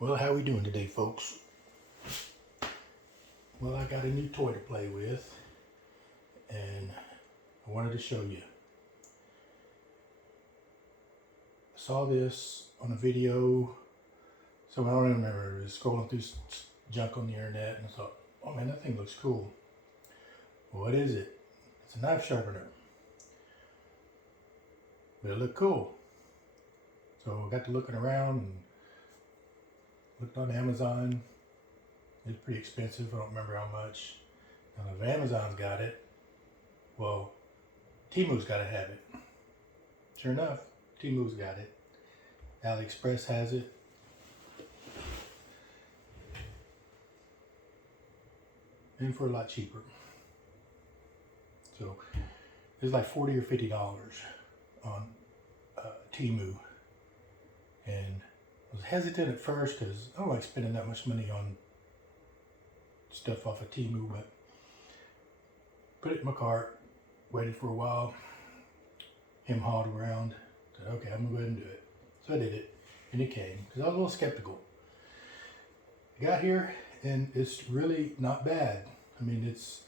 Well, how we doing today, folks? Well, I got a new toy to play with, and I wanted to show you. I saw this on a video, so I don't remember. I was scrolling through junk on the internet, and I thought, oh man, that thing looks cool. What is it? It's a knife sharpener. But it looked cool. So I got to looking around and looked on Amazon. It's pretty expensive. I don't remember how much. Now, if Amazon's got it, well, Temu's got to have it. Sure enough, Temu's got it. AliExpress has it. And for a lot cheaper. So it's like $40 or $50 on Temu. And I was hesitant at first because I don't like spending that much money on stuff off of Temu, but put it in my cart, waited for a while, hauled around, said, okay, I'm gonna go ahead and do it. So I did it, and it came, because I was a little skeptical. I got here, and it's really not bad. I mean, it's,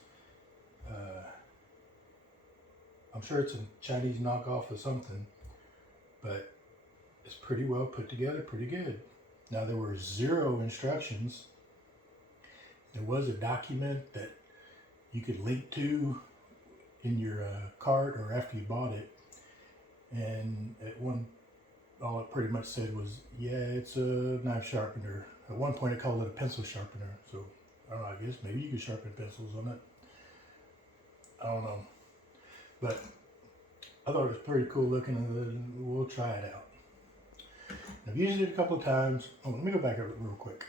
I'm sure it's a Chinese knockoff or something, but it's pretty well put together, pretty good. Now, there were 0 instructions. There was a document that you could link to in your cart or after you bought it. And all it pretty much said was, yeah, it's a knife sharpener. At one point, it called it a pencil sharpener. So, I don't know, I guess maybe you could sharpen pencils on it. I don't know. But I thought it was pretty cool looking, and we'll try it out. I've used it a couple of times. Oh, let me go back over it real quick.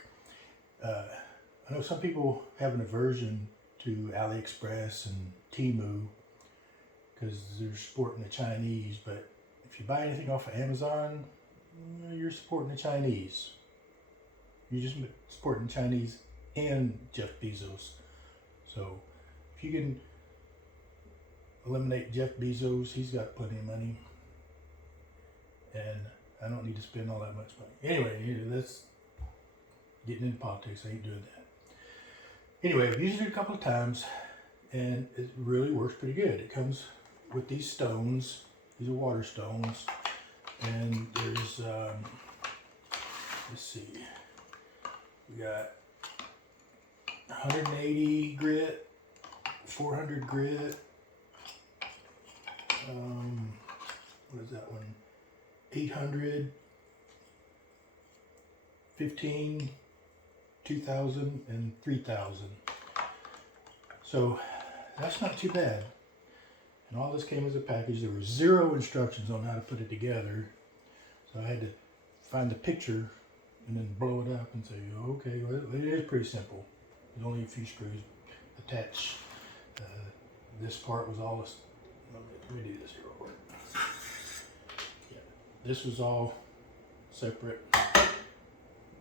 I know some people have an aversion to AliExpress and Temu because they're supporting the Chinese, but if you buy anything off of Amazon, you're supporting the Chinese. You're just supporting the Chinese and Jeff Bezos. So if you can eliminate Jeff Bezos, he's got plenty of money, and I don't need to spend all that much money. Anyway, that's getting into politics. I ain't doing that. Anyway, I've used it a couple of times, and it really works pretty good. It comes with these stones. These are water stones, and there's let's see, we got 180 grit, 400 grit, what is that one, 800, 15, 2000, and 3000. So that's not too bad. And all this came as a package. There were 0 instructions on how to put it together. So I had to find the picture and then blow it up and say, okay, well, it is pretty simple. There's only a few screws attached. This part was all this. Let me do this real quick. Yeah, this was all separate.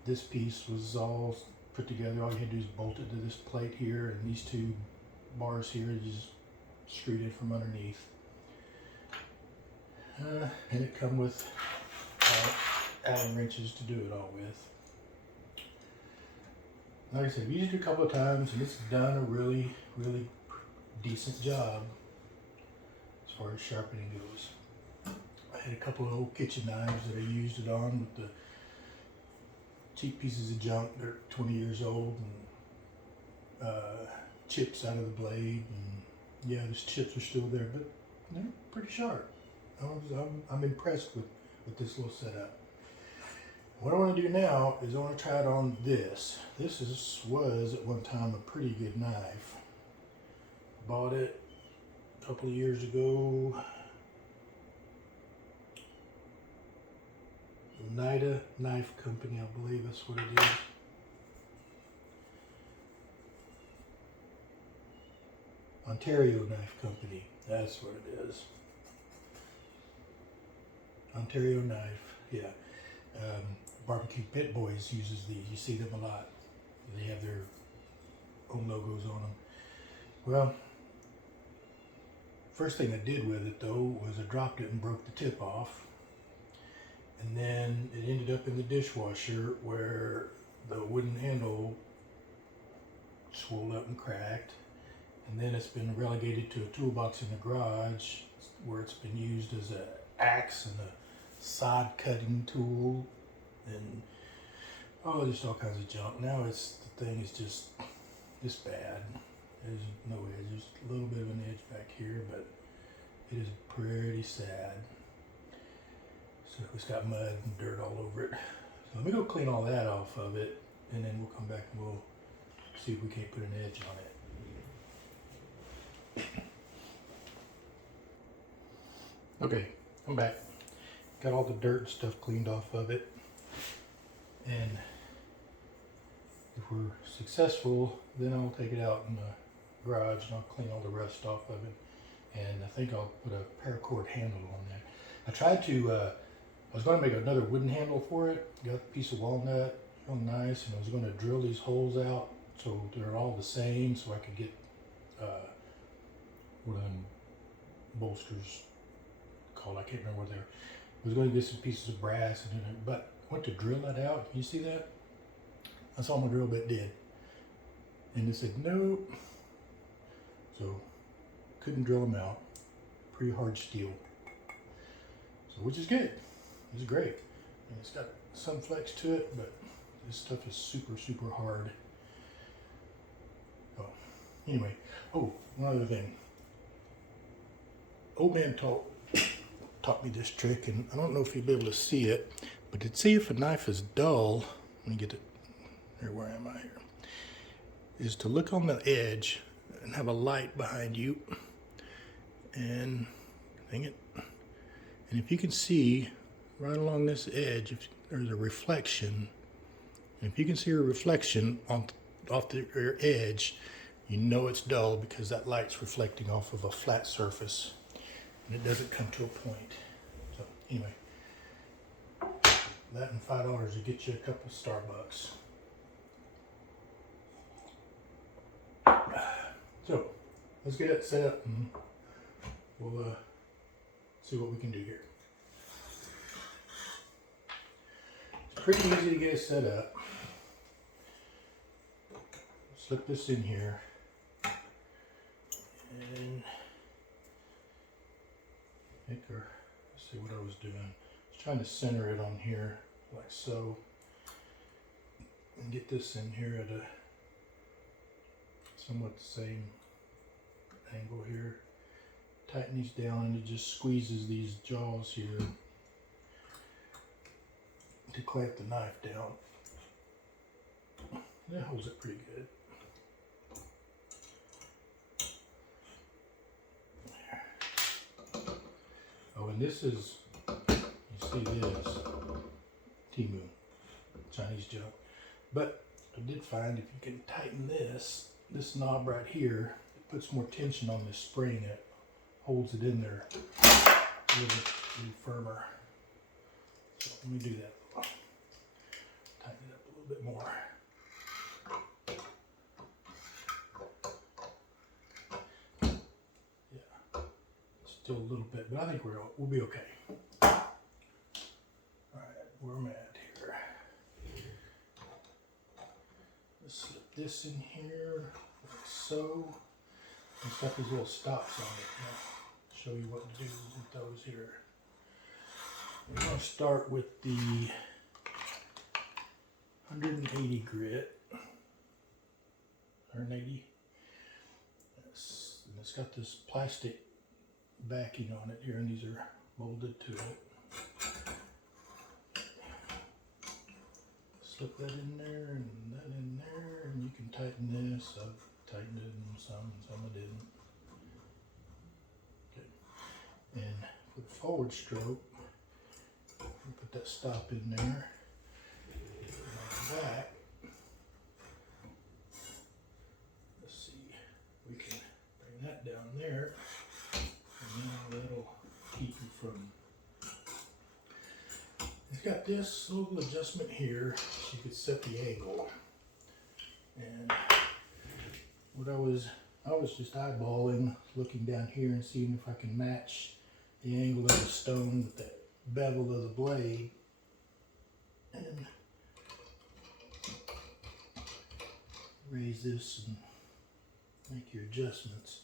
This piece was all put together. All you had to do is bolt it to this plate here, and these 2 bars here just screwed in from underneath. And it come with Allen wrenches to do it all with. Like I said, I've used it a couple of times, and it's done a really, really decent job as far as sharpening goes. I had a couple of old kitchen knives that I used it on with the cheap pieces of junk. They're 20 years old, and chips out of the blade, and yeah, the chips are still there, but they're pretty sharp. I'm impressed with this little setup. What I want to do now is I want to try it on this. This was at one time a pretty good knife. Bought it a couple of years ago. Oneida Knife Company, I believe that's what it is. Ontario Knife Company, that's what it is. Ontario Knife, yeah. Barbecue Pit Boys uses these. You see them a lot. They have their own logos on them. Well, first thing I did with it though was I dropped it and broke the tip off. And then it ended up in the dishwasher where the wooden handle swelled up and cracked. And then it's been relegated to a toolbox in the garage where it's been used as an axe and a sod cutting tool and just all kinds of junk. Now the thing is just bad. There's no edge. There's a little bit of an edge back here, but it is pretty sad. So it's got mud and dirt all over it. So let me go clean all that off of it, and then we'll come back and we'll see if we can't put an edge on it. Okay, I'm back. Got all the dirt and stuff cleaned off of it. And if we're successful, then I'll take it out in the garage and I'll clean all the rust off of it. And I think I'll put a paracord handle on there. I tried to, I was going to make another wooden handle for it. Got a piece of walnut, real nice, and I was going to drill these holes out so they're all the same, so I could get one of them bolsters called. I can't remember what they were. I was going to get some pieces of brass, but I went to drill that out. You see that? That's all my drill bit did. And it said nope. So couldn't drill them out. Pretty hard steel. So which is good. It's great. And it's got some flex to it, but this stuff is super, super hard. Oh, anyway. Oh, one other thing. Old man taught me this trick, and I don't know if you'll be able to see it, but to see if a knife is dull, let me get it. Here, where am I here? Is to look on the edge and have a light behind you, and dang it. And if you can see right along this edge, if there's a reflection, and if you can see a reflection off your edge, you know it's dull because that light's reflecting off of a flat surface, and it doesn't come to a point. So anyway, that and $5 will get you a couple of Starbucks. So let's get it set up and we'll see what we can do here. It's pretty easy to get it set up. Slip this in here and let's see what I was doing. I was trying to center it on here like so and get this in here at a somewhat the same angle here. Tighten these down and it just squeezes these jaws here to clamp the knife down. That holds it pretty good. There. Oh, and this is, you see this, Temu, Chinese junk. But I did find if you can tighten this knob right here, it puts more tension on this spring. It holds it in there a little firmer. So let me do that. Tighten it up a little bit more. Yeah, still a little bit, but I think we'll be okay. All right, where am I at here? Let's slip this in here, like so. And stuff these little stops on it. I'll show you what to do with those here. We're going to start with the 180 grit. 180. It's got this plastic backing on it here, and these are molded to it. Slip that in there and that in there, and you can tighten this. I've tightened it and some I didn't. Okay. And for the forward stroke, put that stop in there. And back. Let's see, we can bring that down there, and now that'll keep you from. It's got this little adjustment here, so you could set the angle. And what I was just eyeballing, looking down here and seeing if I can match the angle of the stone with the bevel of the blade and raise this and make your adjustments.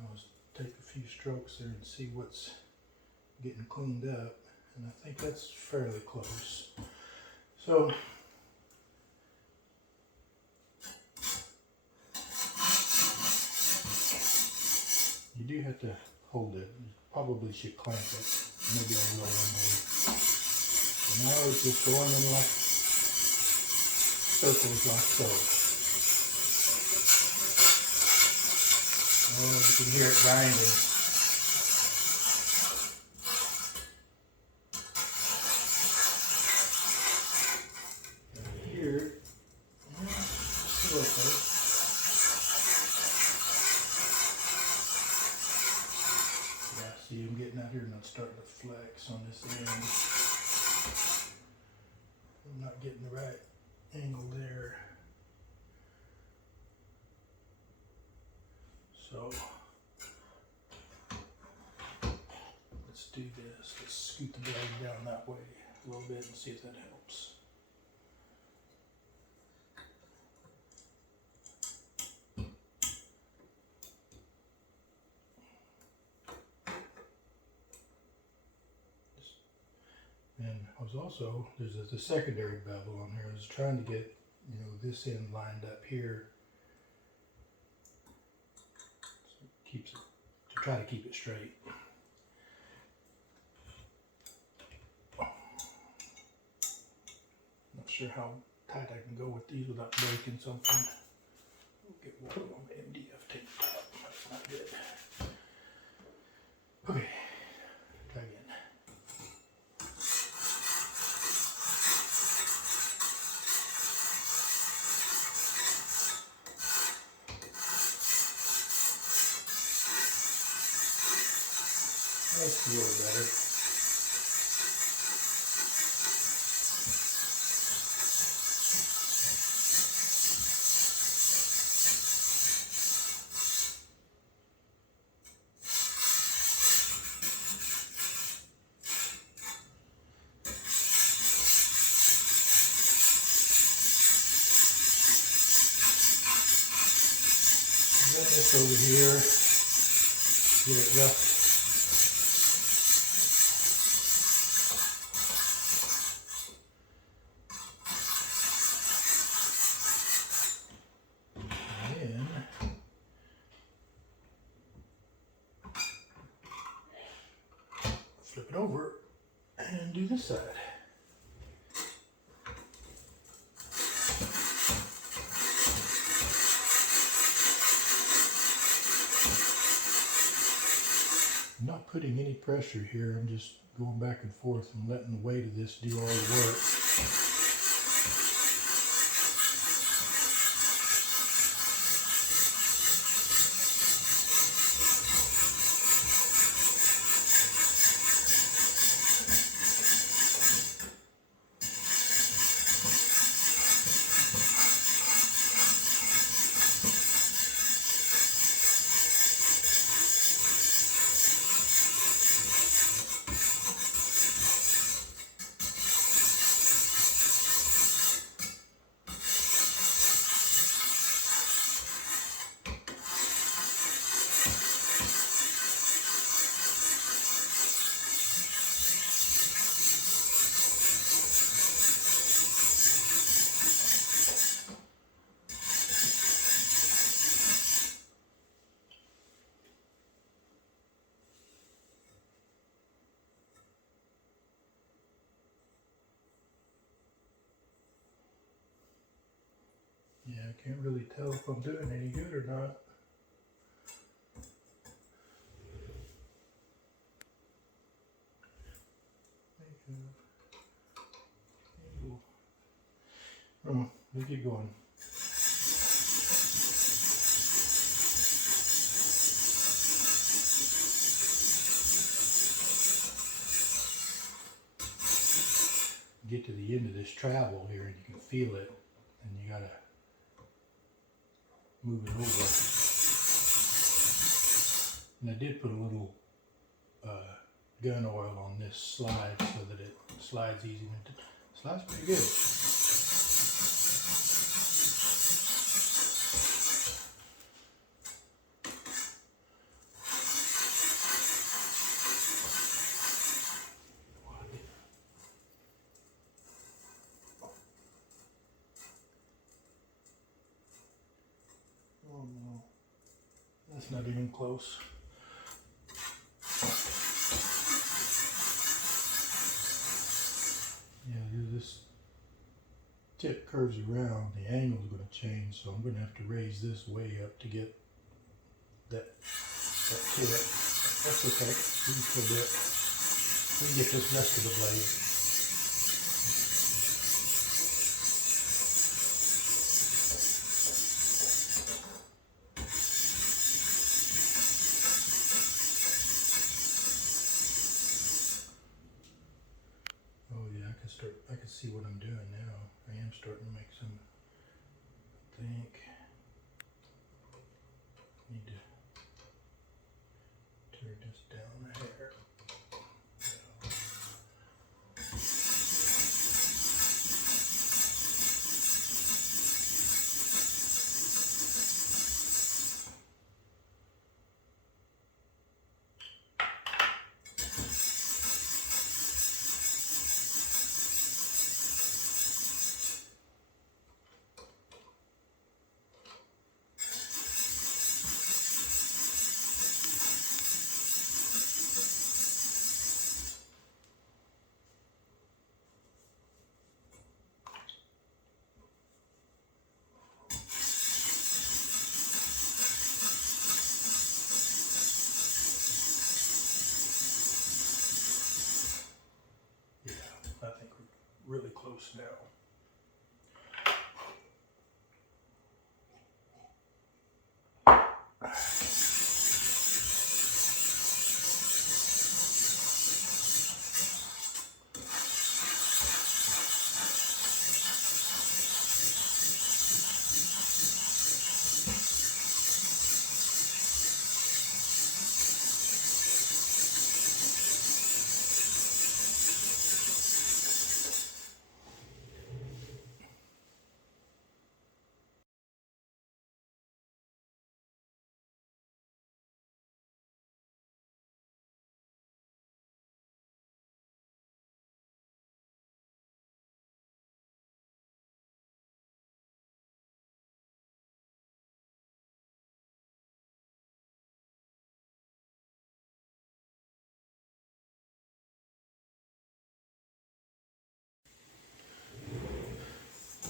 I'll take a few strokes there and see what's getting cleaned up, and I think that's fairly close. So you do have to hold it. You probably should clamp it. Maybe I will one day. And now it's just going in like circles like so. Oh, you can hear it grinding. Here, still okay. Yeah, see, I'm getting out here and I'm starting to flex on this end. I'm not getting the right angle there. So let's do this. Let's scoot the blade down that way a little bit and see if that helps. And I was also, there's a secondary bevel on here. I was trying to get, this end lined up here. So it keeps it, to try to keep it straight. Not sure how tight I can go with these without breaking something. We'll get one on the MDF tape top. That's not good. Okay, try again. That's a little better. Run this over here, get it rough. And then flip it over and do this side. I'm not putting any pressure here. I'm just going back and forth and letting the weight of this do all the work. Yeah, I can't really tell if I'm doing any good or not. Oh, we keep going. Get to the end of this travel here and you can feel it, and you gotta move it over. And I did put a little gun oil on this slide so that it slides easy. It slides pretty good. Oh no, that's not even close. Yeah, this tip curves around, the angle is going to change, so I'm going to have to raise this way up to get that tip. That's okay. We can still do it. We can get this rest of the blade. Oh yeah, I can see what I'm doing now. I am starting to make some, I think, need to turn this down a hair. I think we're really close now.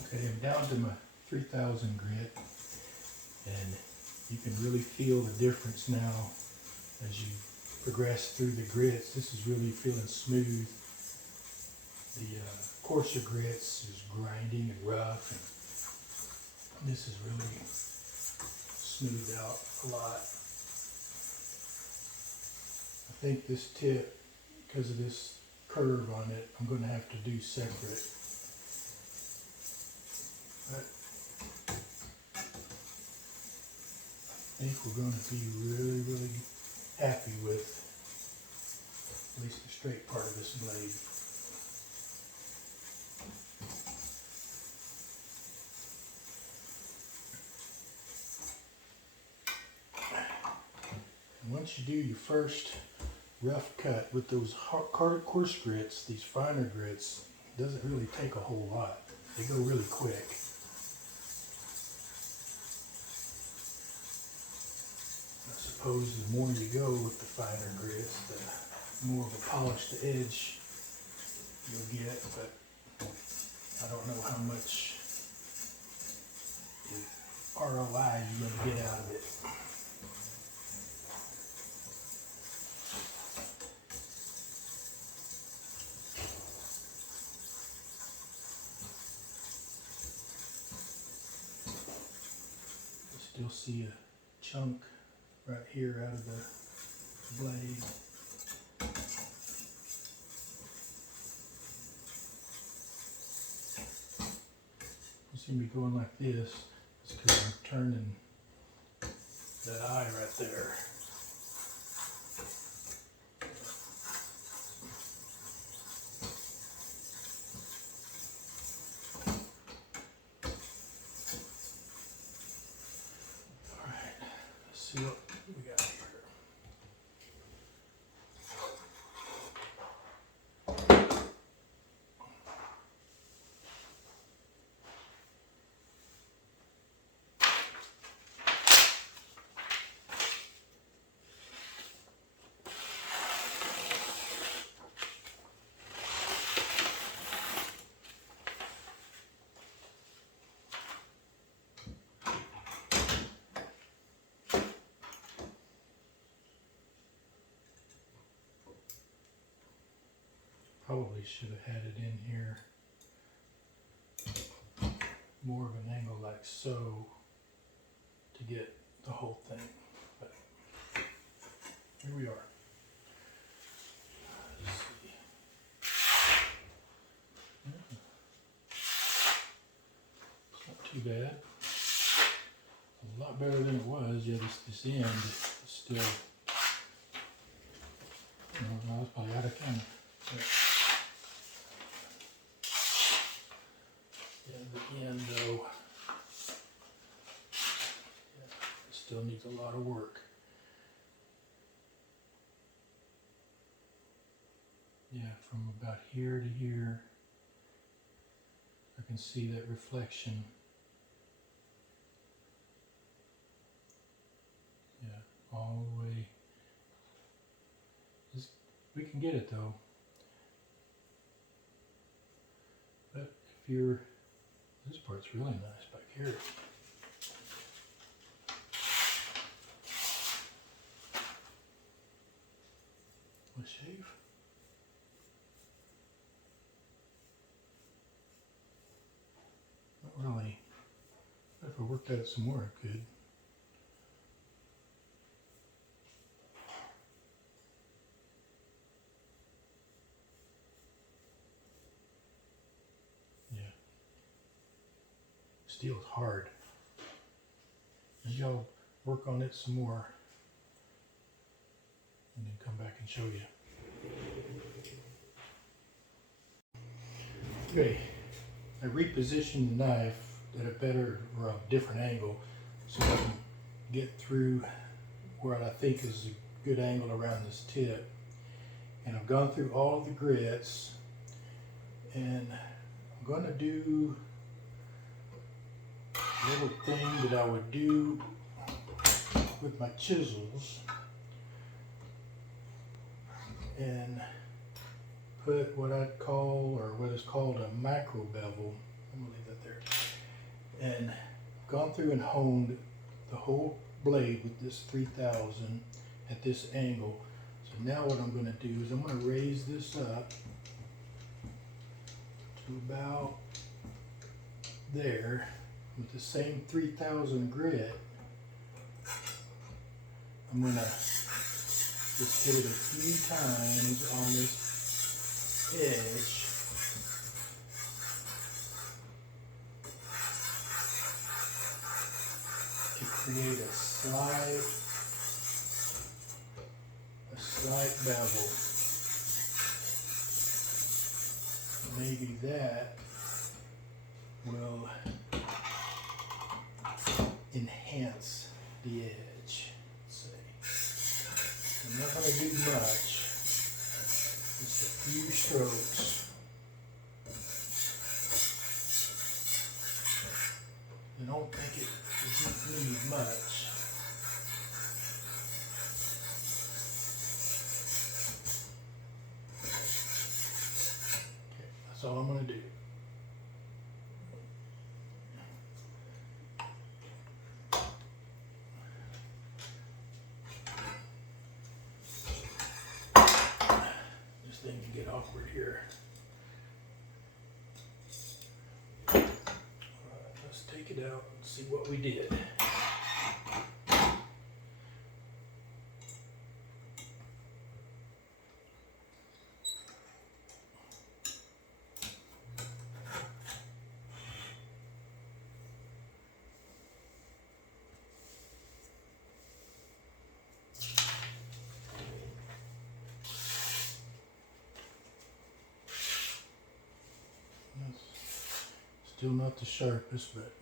Okay, I'm down to my 3000 grit, and you can really feel the difference now as you progress through the grits. This is really feeling smooth. The coarser grits is grinding and rough, and this is really smoothed out a lot. I think this tip, because of this curve on it, I'm going to have to do separate. But I think we're going to be really, really happy with at least the straight part of this blade. And once you do your first rough cut with those coarse grits, these finer grits, it doesn't really take a whole lot. They go really quick. I suppose the more you go with the finer grits, the more of a polished edge you'll get, but I don't know how much ROI you're going to get out of it. Still see a chunk right here out of the blade. You see me going like this, it's because I'm turning that eye right there. Probably should have had it in here more of an angle like so to get the whole thing, but here we are. Let's see. It's not too bad. A lot better than it was. Yeah, this end is still, I was probably out of camera. But yeah, the end though, yeah, it still needs a lot of work. Yeah, from about here to here, I can see that reflection. Yeah, all the way. We can get it though. But if you're, this part's really nice back here. Let's shave. Not really. If I worked at it some more, I could. Yeah. Steel is hard. Maybe I'll work on it some more and then come back and show you. Okay, I repositioned the knife at a better or a different angle so I can get through where I think is a good angle around this tip. And I've gone through all of the grits, and I'm going to do a little thing that I would do with my chisels and put what I'd call, or what is called a macro bevel. I'm going to leave that there. And gone through and honed the whole blade with this 3000 at this angle. So now what I'm going to do is I'm going to raise this up to about there with the same 3000 grit. I'm going to just hit it a few times on this edge. To create a slight bevel. Maybe that will enhance the edge. Let's see. I'm not going to do much. Just a few strokes. I don't think it doesn't need much. Okay, that's all I'm going to do. This thing can get awkward here. Alright, let's take it out and see what we did. Still not the sharpest, but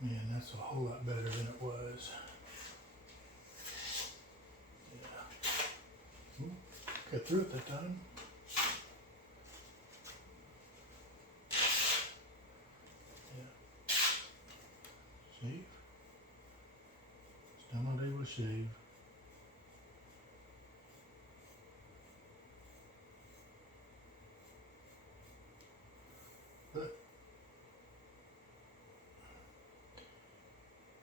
man, that's a whole lot better than it was. Yeah. Ooh, got through it that time. Yeah. Shave. Still not able to shave. But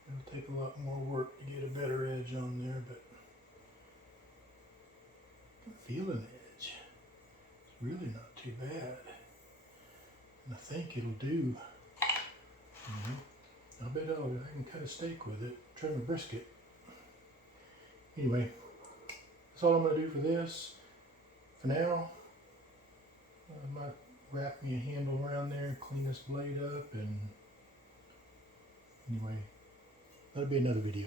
it'll take a lot more work to get a better edge on there, but I'm feeling the edge. It's really not too bad. And I think it'll do. I bet I can cut a steak with it, trim a brisket. Anyway, that's all I'm going to do for this. For now, I might wrap me a handle around there, clean this blade up, and anyway, that'll be another video.